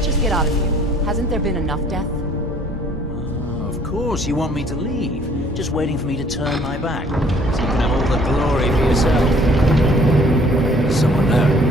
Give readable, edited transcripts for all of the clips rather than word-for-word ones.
Let's just get out of here. Hasn't there been enough death? Of course, you want me to leave. Just waiting for me to turn my back. So you can have all the glory for yourself. Someone there.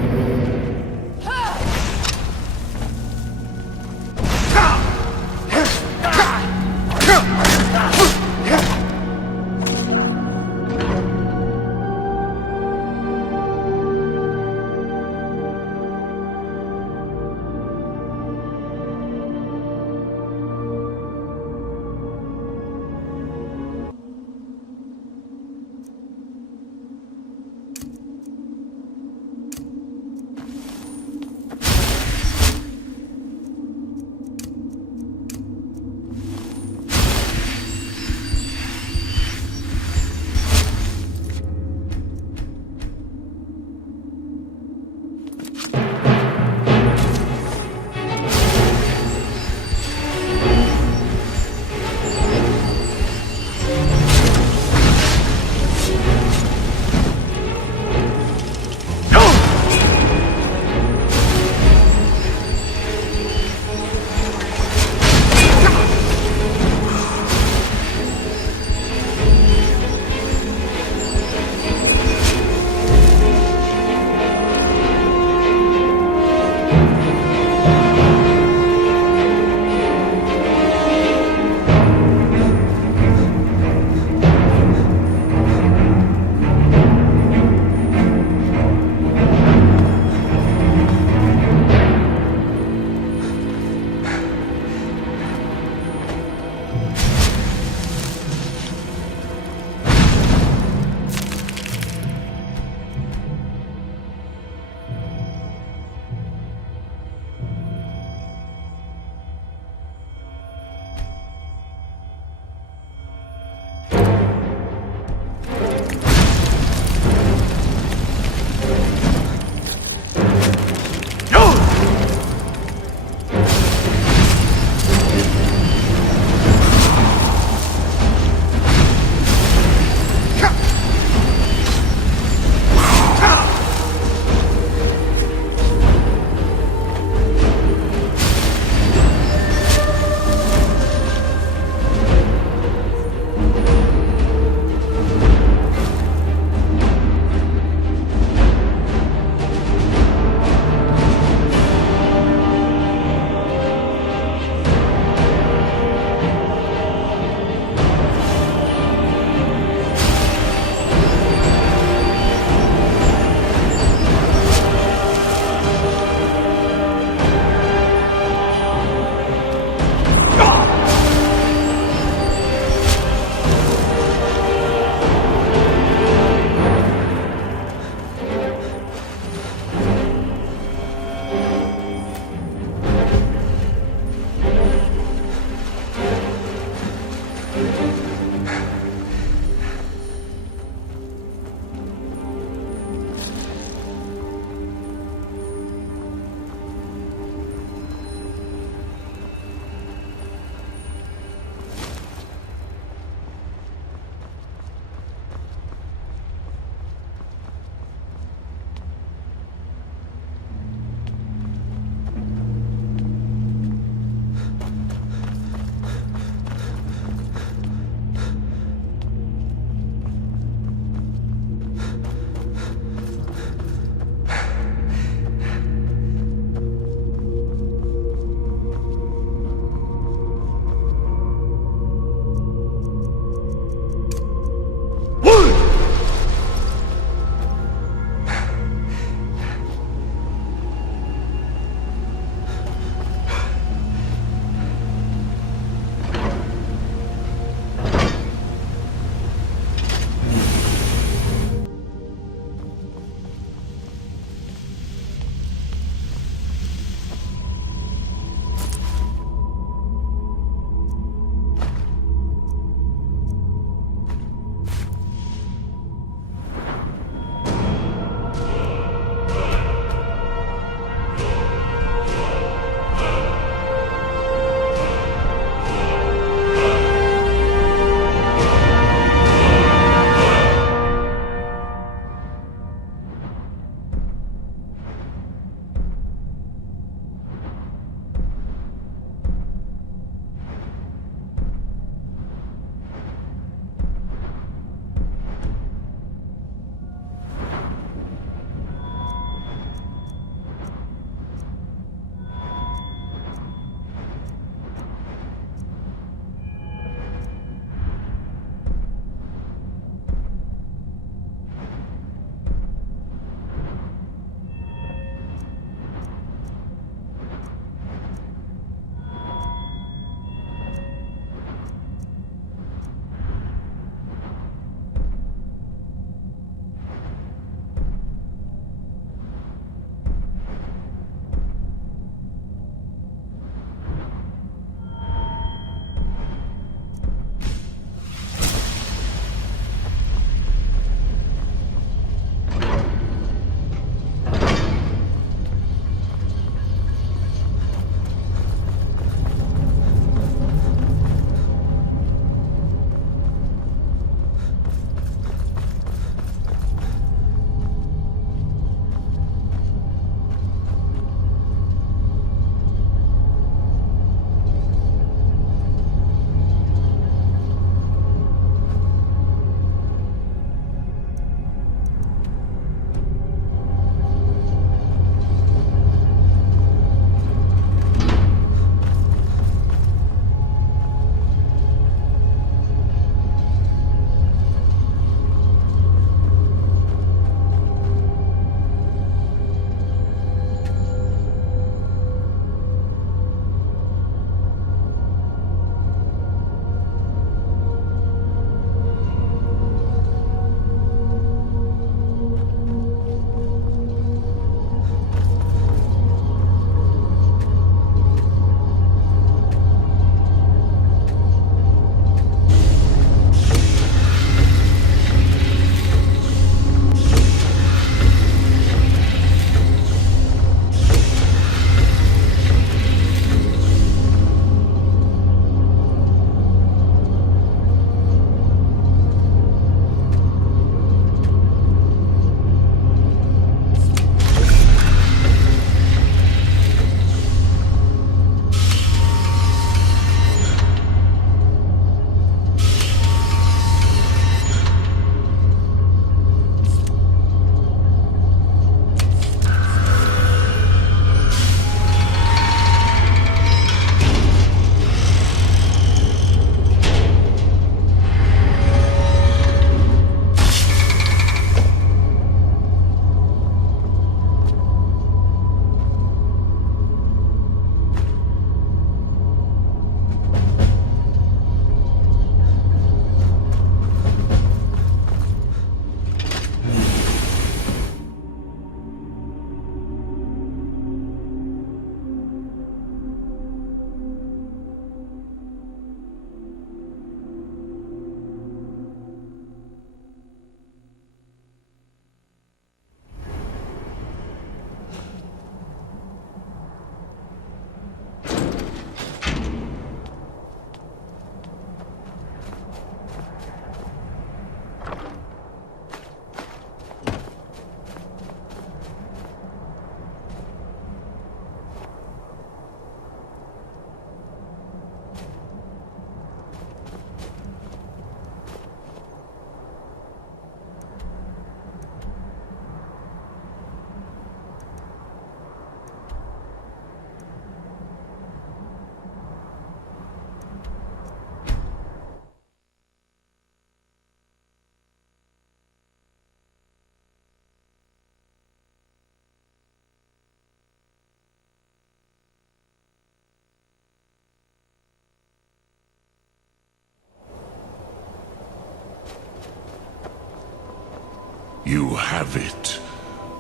You have it.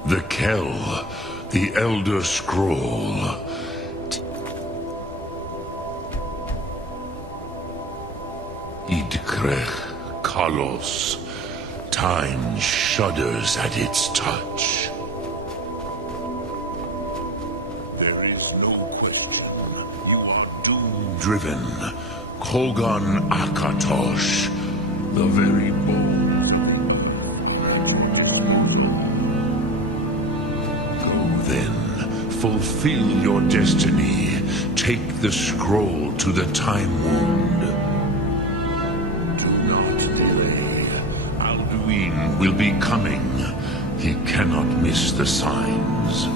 The Kell, the Elder Scroll. Idkrech Kalos. Time shudders at its touch. There is no question. You are doom-driven. Kogan Akatosh, the very bold. Go then, fulfill your destiny. Take the scroll to the Time Wound. Do not delay. Alduin will be coming. He cannot miss the signs.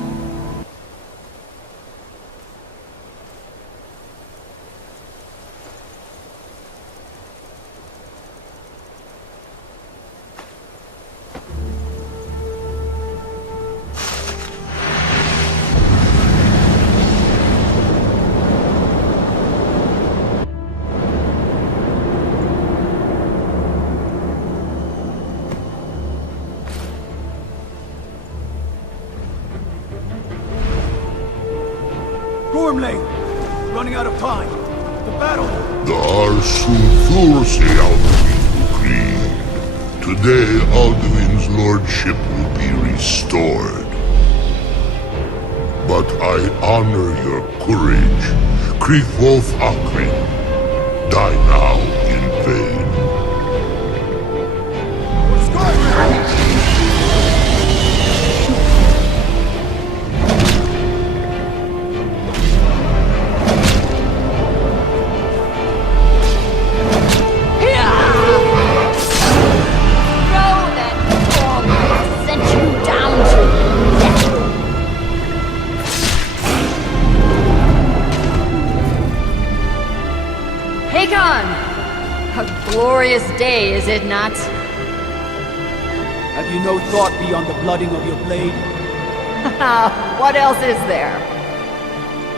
Running out of time. The battle. The Arsul-Thursi Alduin decreed. Today, Alduin's lordship will be restored. But I honor your courage. Krithwolf Akrin. Die now in vain. Skyrim! A glorious day, is it not? Have you no thought beyond the blooding of your blade? What else is there?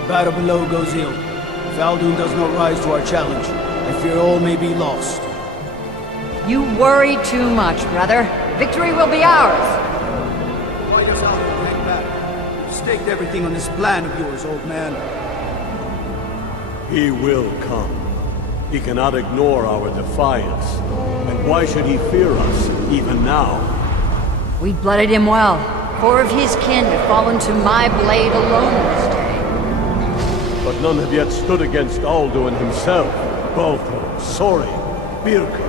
The battle below goes ill. If Alduin does not rise to our challenge, I fear all may be lost. You worry too much, brother. Victory will be ours. Why does Alduin hang back? You've staked everything on this plan of yours, old man. He will come. He cannot ignore our defiance. And why should he fear us, even now? We blooded him well. 4 of his kin have fallen to my blade alone this day. But none have yet stood against Alduin himself. Balthor, Sori, Birka.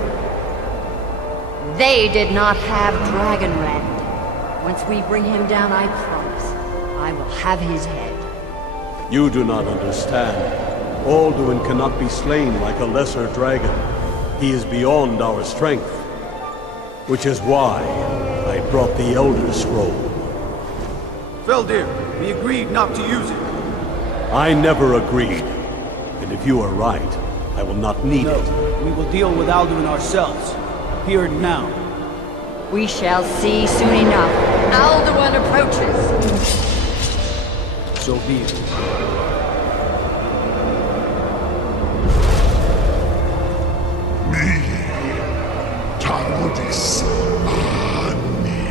They did not have Dragonrend. Once we bring him down, I promise, I will have his head. You do not understand. Alduin cannot be slain like a lesser dragon. He is beyond our strength. Which is why I brought the Elder Scroll. Feldir, we agreed not to use it. I never agreed. And if you are right, I will not need No, it. we will deal with Alduin ourselves. Here and now. We shall see soon enough. Alduin approaches. So be it. Tarudis Ani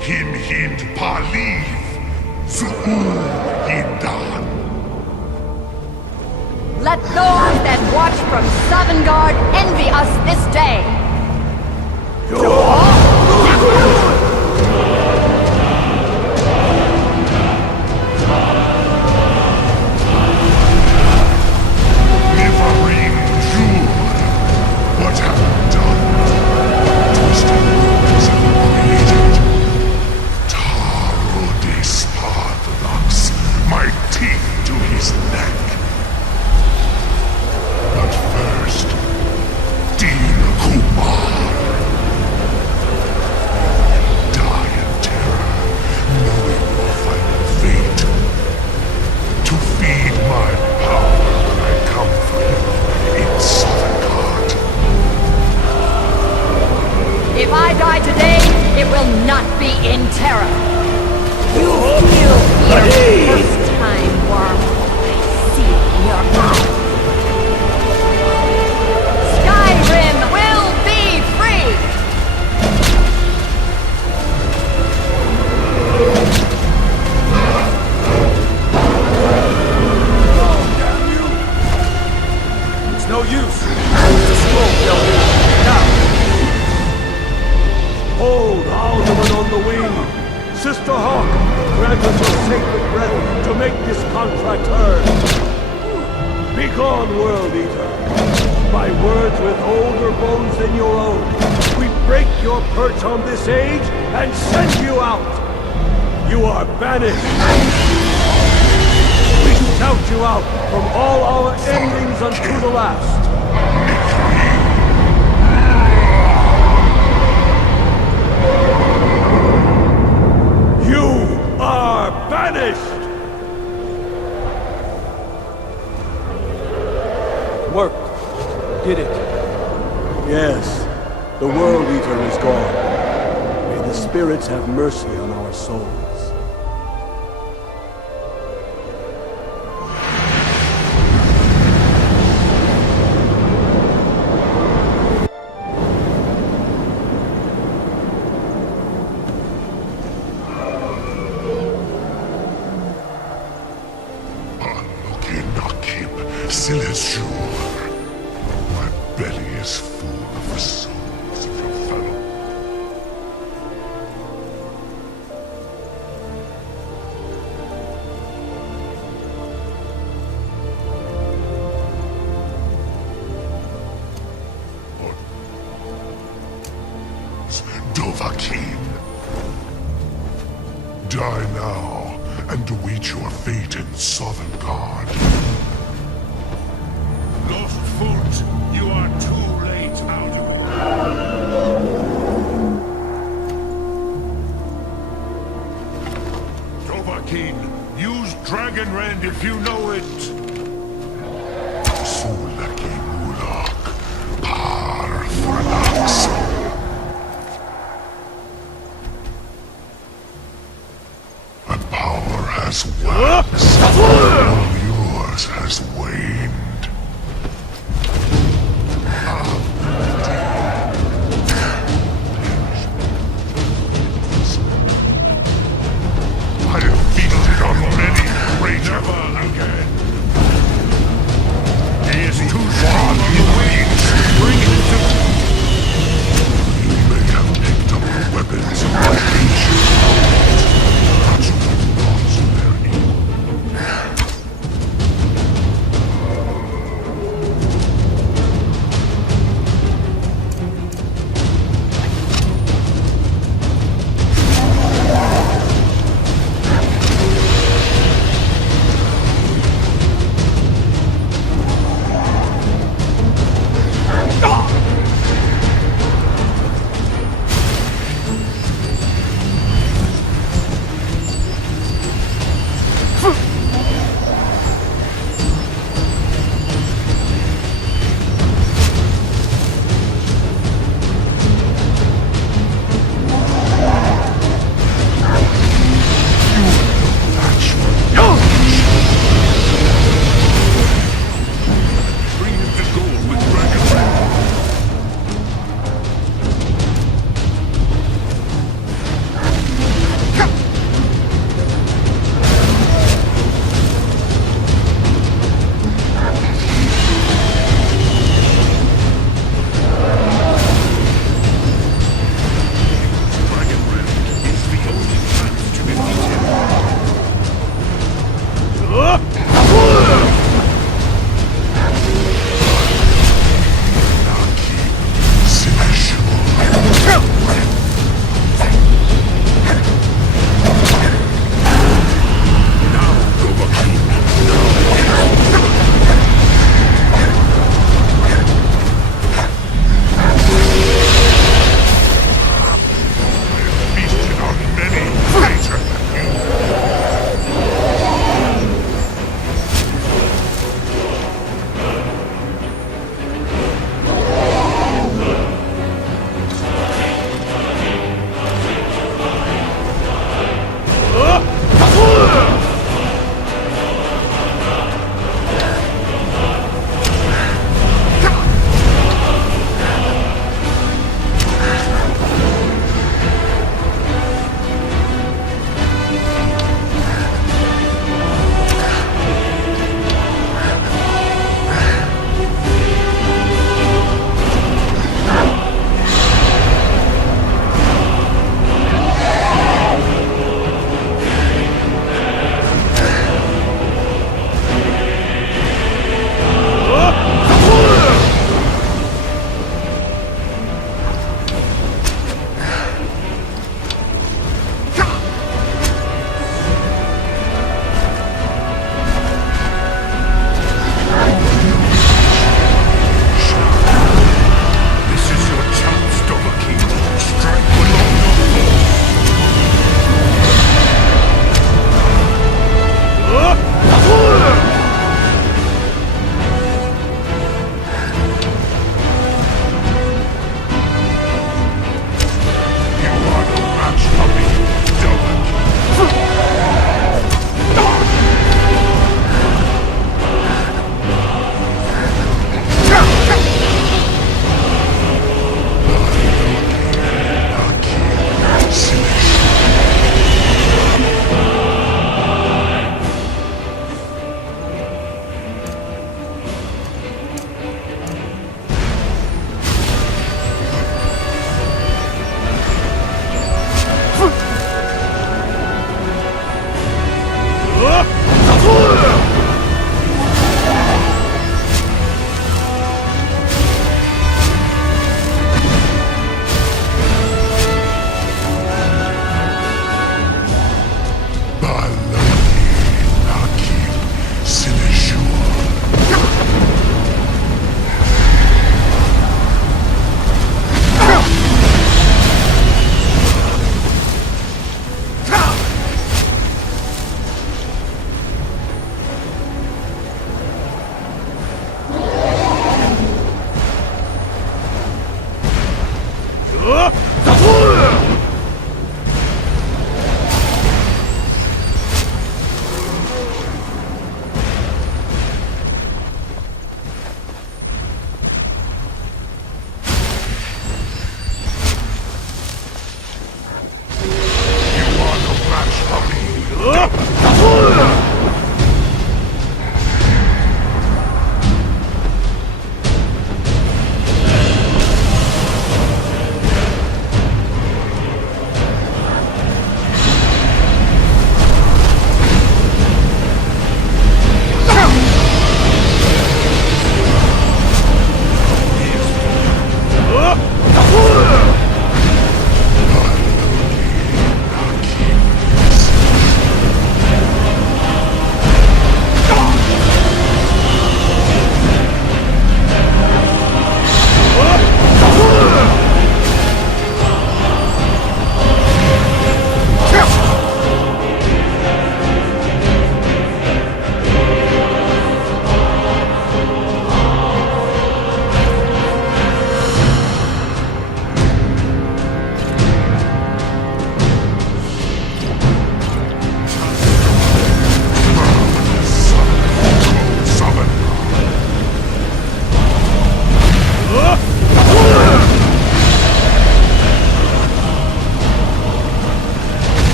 Him Hind Paliv Zu'u Hindan. Let those that watch from Sovngarde envy us this day. Nivarim Jur, what have you done? Twisted words and created. Tarudis Orthodox, my teeth to his neck. But first, dear Kumar, die in terror, knowing your final fate. To feed my power when I come for you in Sovngarde. If I die today, it will not be in terror. You feel fear for the first time, Worm. I see it in your eyes. Skyrim will be free! Sister Hawk, grant us your sacred breath to make this contract heard. Begone, World Eater. By words with older bones than your own, we break your perch on this age and send you out. You are banished. We shout you out from all our endings unto the last. You are banished! Worked. Did it. Yes, the World Eater is gone. May the spirits have mercy on our souls. My belly is full of the souls of your fellow. Dovahkiin. Die now and await your fate in Sovngarde. Lost Foot, you are too late, Dovahkiin, use Dragon Rend if you know it. Sulaki Mulak, Par Fornax. My power has waxed, while yours has waned. I have feasted on many great. Never again.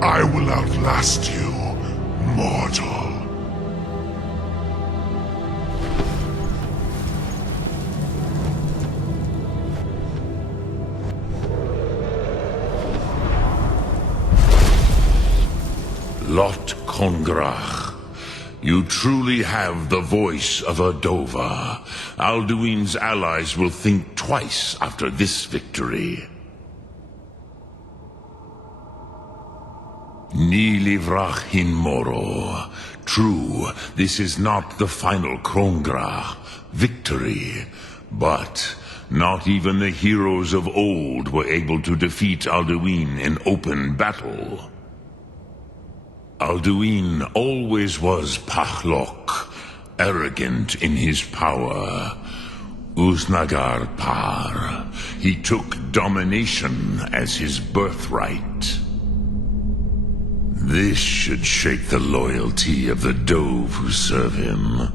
I will outlast you, mortal. Lot Kongrach, you truly have the voice of a Dova. Alduin's allies will think twice after this victory. Ni livrach hin moro. True, this is not the final Kongrach victory, but not even the heroes of old were able to defeat Alduin in open battle. Alduin always was Pahlok, arrogant in his power. Uznagar Par. He took domination as his birthright. This should shake the loyalty of the Dove who serve him.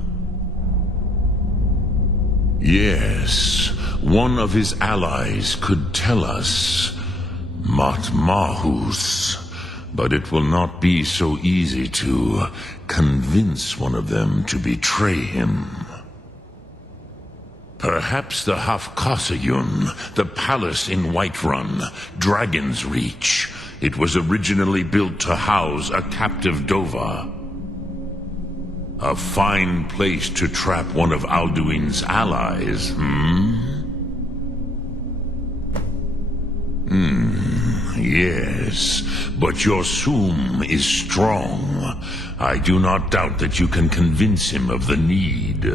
Yes, one of his allies could tell us. Matmahus. But it will not be so easy to convince one of them to betray him. Perhaps the Hafkasayun, the palace in Whiterun, Dragon's Reach. It was originally built to house a captive Dova. A fine place to trap one of Alduin's allies, Yes, but your Sum is strong. I do not doubt that you can convince him of the need.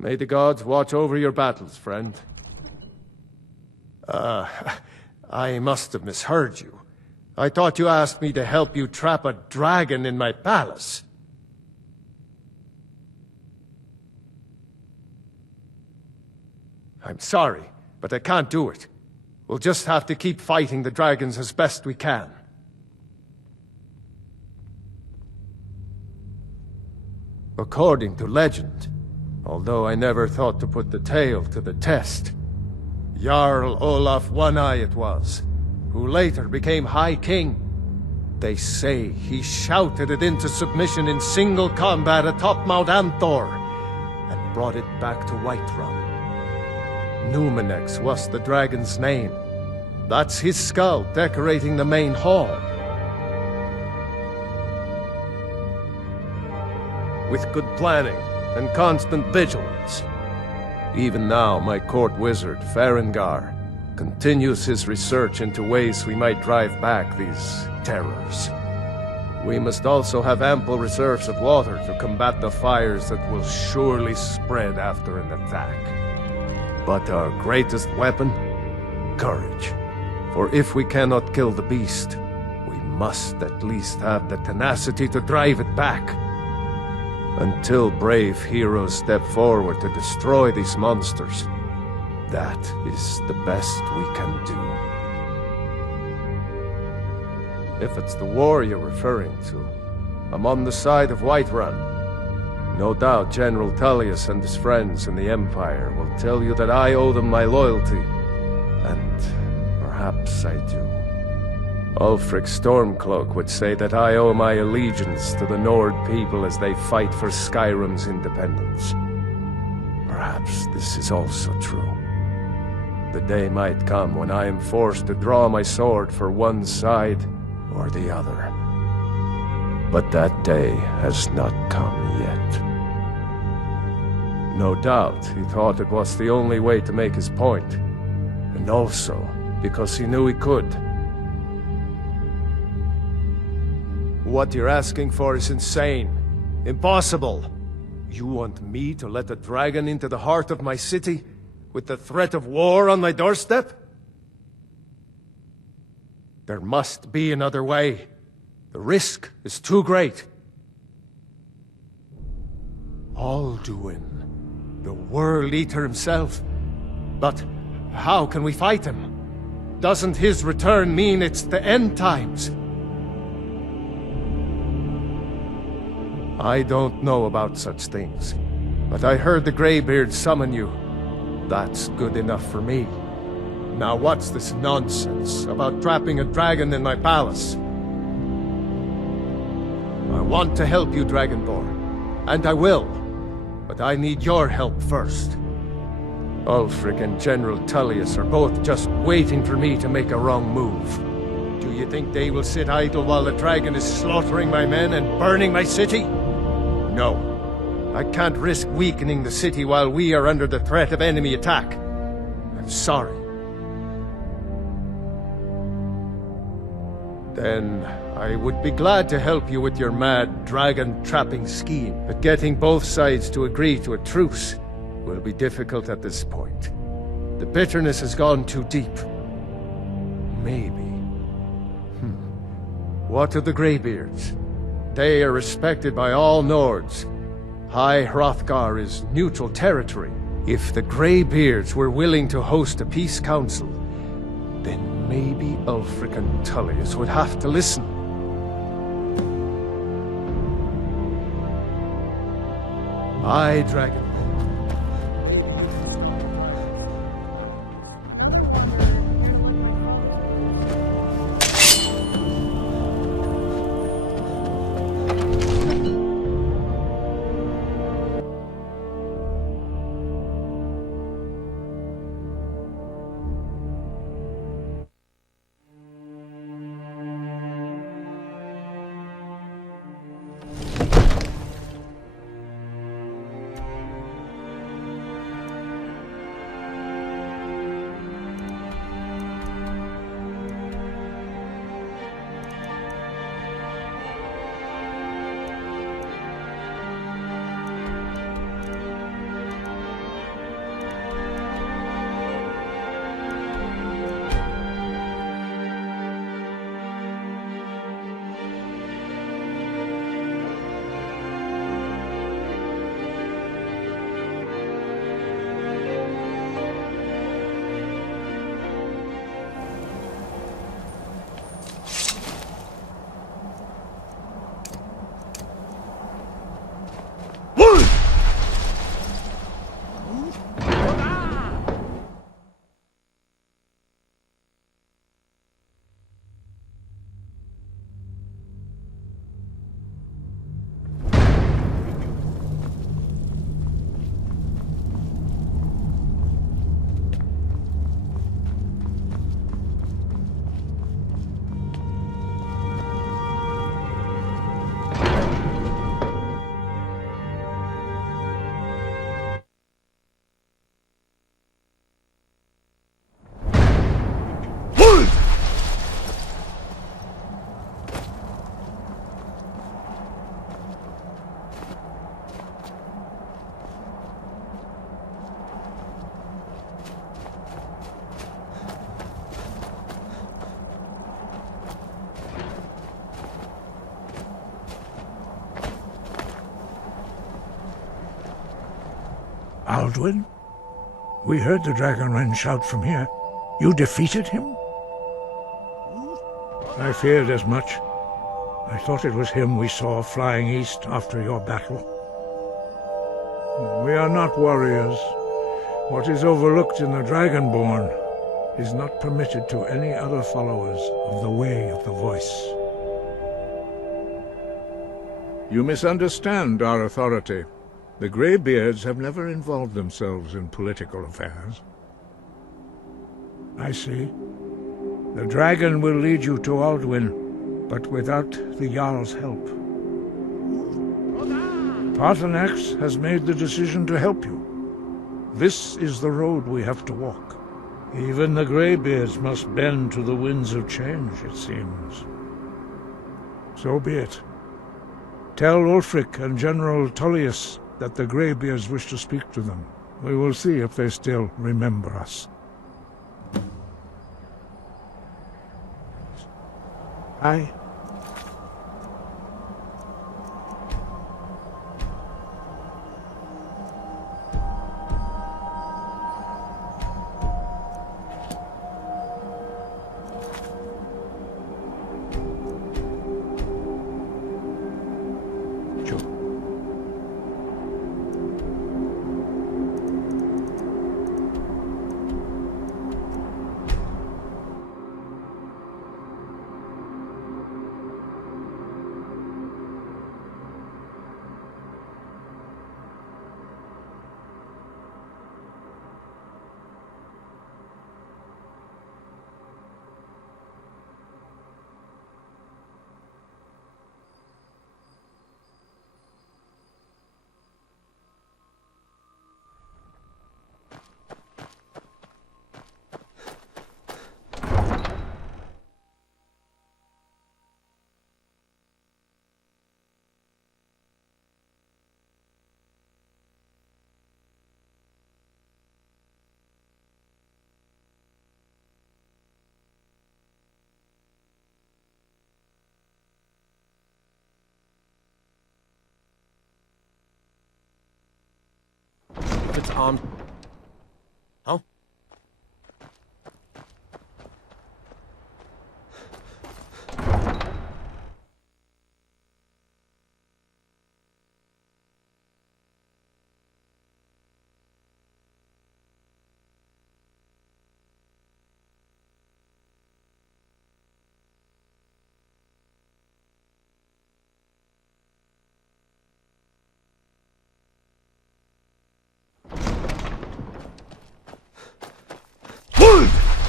May the gods watch over your battles, friend. I must have misheard you. I thought you asked me to help you trap a dragon in my palace. I'm sorry, but I can't do it. We'll just have to keep fighting the dragons as best we can. According to legend, although I never thought to put the tale to the test, Jarl Olaf One-Eye it was, who later became High King. They say he shouted it into submission in single combat atop Mount Anthor, and brought it back to Whiterun. Numenex was the dragon's name. That's his skull decorating the main hall. With good planning and constant vigilance. Even now, my court wizard, Farengar, continues his research into ways we might drive back these terrors. We must also have ample reserves of water to combat the fires that will surely spread after an attack. But our greatest weapon? Courage. For if we cannot kill the beast, we must at least have the tenacity to drive it back. Until brave heroes step forward to destroy these monsters, that is the best we can do. If it's the war you're referring to, I'm on the side of Whiterun. No doubt General Tullius and his friends in the Empire will tell you that I owe them my loyalty, and perhaps I do. Ulfric Stormcloak would say that I owe my allegiance to the Nord people as they fight for Skyrim's independence. Perhaps this is also true. The day might come when I am forced to draw my sword for one side or the other. But that day has not come yet. No doubt he thought it was the only way to make his point, and also because he knew he could. What you're asking for is insane. Impossible. You want me to let a dragon into the heart of my city, with the threat of war on my doorstep? There must be another way. The risk is too great. Alduin, the World Eater himself. But How can we fight him? Doesn't his return mean it's the end times? I don't know about such things, but I heard the Greybeard summon you. That's good enough for me. Now what's this nonsense about trapping a dragon in my palace? I want to help you, Dragonborn, and I will, but I need your help first. Ulfric and General Tullius are both just waiting for me to make a wrong move. Do you think they will sit idle while the dragon is slaughtering my men and burning my city? No. I can't risk weakening the city while we are under the threat of enemy attack. I'm sorry. Then I would be glad to help you with your mad dragon-trapping scheme, but getting both sides to agree to a truce will be difficult at this point. The bitterness has gone too deep. Maybe. What of the Greybeards? They are respected by all Nords. High Hrothgar is neutral territory. If the Greybeards were willing to host a peace council, then maybe Ulfric and Tullius would have to listen. Aye, Dragon. Alduin? We heard the Dragonren shout from here. You defeated him? I feared as much. I thought it was him we saw flying east after your battle. We are not warriors. What is overlooked in the Dragonborn is not permitted to any other followers of the Way of the Voice. You misunderstand our authority. The Greybeards have never involved themselves in political affairs. I see. The dragon will lead you to Alduin, but without the Jarl's help. Paarthurnax has made the decision to help you. This is the road we have to walk. Even the Greybeards must bend to the winds of change, it seems. So be it. Tell Ulfric and General Tullius that the Greybeards wish to speak to them. We will see if they still remember us. Aye. armed... Huh?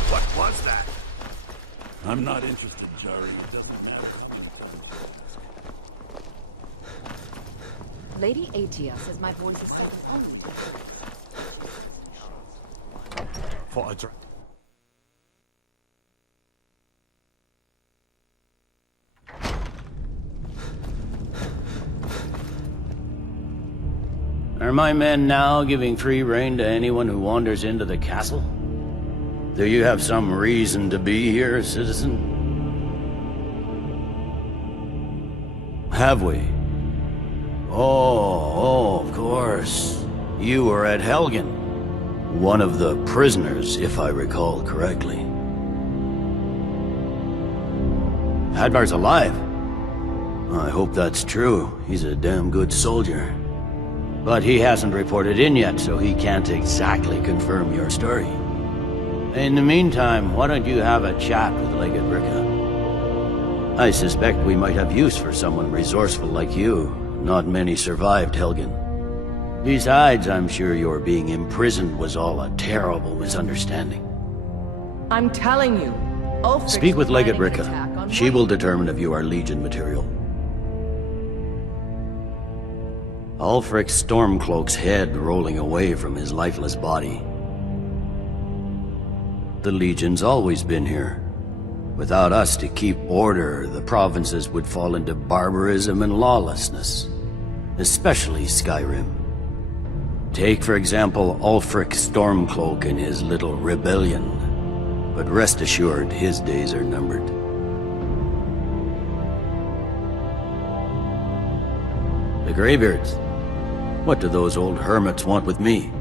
What was that? I'm not interested, Jari. It doesn't matter. Lady Atia says my voice is second only to For a dra- Are my men now giving free rein to anyone who wanders into the castle? Do you have some reason to be here, citizen? Have we? Oh, of course. You were at Helgen. One of the prisoners, if I recall correctly. Hadvar's alive. I hope that's true. He's a damn good soldier. But he hasn't reported in yet, so he can't exactly confirm your story. In the meantime, why don't you have a chat with Legate Ricka? I suspect we might have use for someone resourceful like you. Not many survived Helgen. Besides, I'm sure your being imprisoned was all a terrible misunderstanding. I'm telling you, Ulfric's Speak with Legate planning an attack Ricka. on She will determine if you are Legion material. Ulfric's Stormcloak's head rolling away from his lifeless body. The Legion's always been here. Without us to keep order, the provinces would fall into barbarism and lawlessness. Especially Skyrim. Take, for example, Ulfric Stormcloak and his little rebellion. But rest assured, his days are numbered. The Greybeards. What do those old hermits want with me?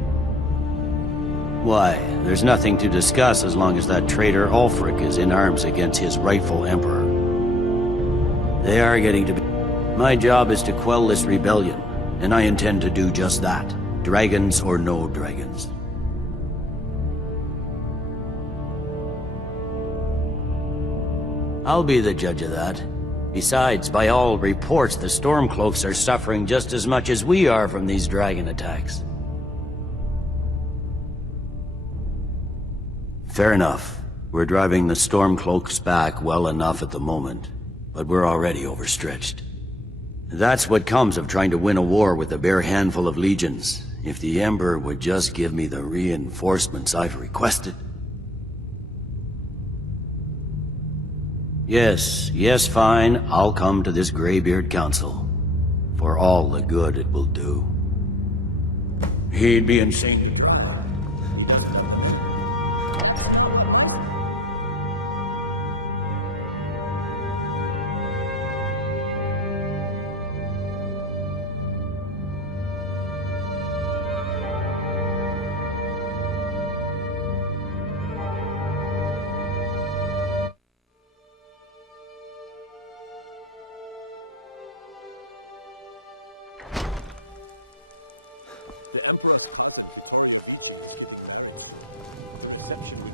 Why, there's nothing to discuss as long as that traitor Ulfric is in arms against his rightful emperor. They are getting to be... My job is to quell this rebellion, and I intend to do just that. Dragons or no dragons. I'll be the judge of that. Besides, by all reports, the Stormcloaks are suffering just as much as we are from these dragon attacks. Fair enough. We're driving the Stormcloaks back well enough at the moment, but we're already overstretched. That's what comes of trying to win a war with a bare handful of legions. If the Emperor would just give me the reinforcements I've requested. Yes, fine. I'll come to this Greybeard Council. For all the good it will do. He'd be insane. The Emperor... Perception we...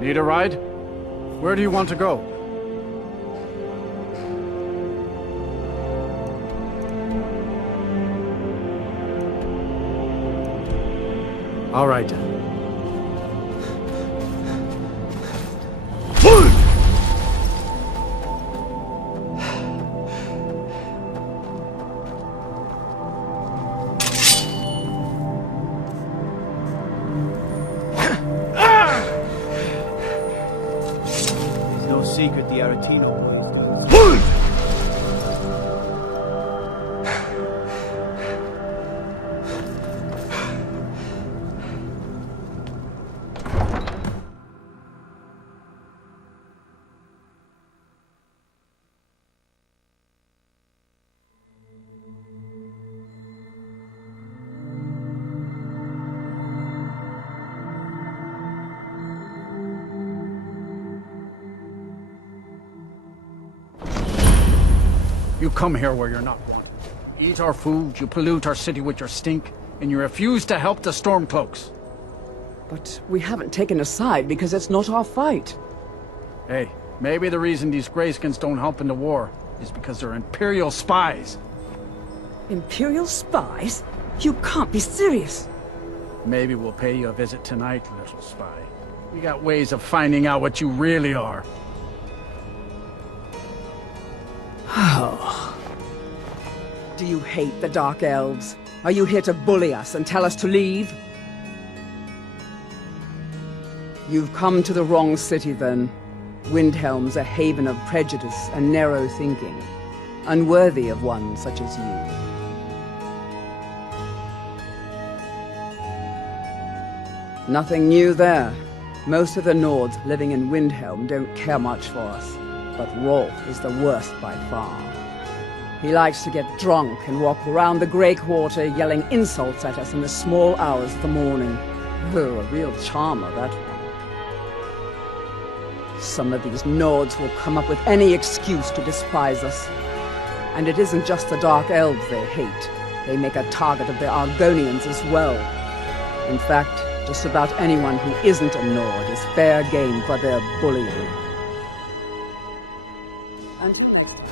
Need a ride? Where do you want to go? All right. Secret the Aretino. You come here where you're not wanted. Eat our food, you pollute our city with your stink, and you refuse to help the Stormcloaks. But we haven't taken a side because it's not our fight. Hey, maybe the reason these Greyskins don't help in the war is because they're Imperial spies. Imperial spies? You can't be serious. Maybe we'll pay you a visit tonight, little spy. We got ways of finding out what you really are. Oh. Do you hate the Dark Elves? Are you here to bully us and tell us to leave? You've come to the wrong city, then. Windhelm's a haven of prejudice and narrow thinking, unworthy of one such as you. Nothing new there. Most of the Nords living in Windhelm don't care much for us. But Rolf is the worst by far. He likes to get drunk and walk around the Grey Quarter yelling insults at us in the small hours of the morning. Oh, a real charmer, that one. Some of these Nords will come up with any excuse to despise us. And it isn't just the Dark Elves they hate. They make a target of the Argonians as well. In fact, just about anyone who isn't a Nord is fair game for their bullying. Until next time.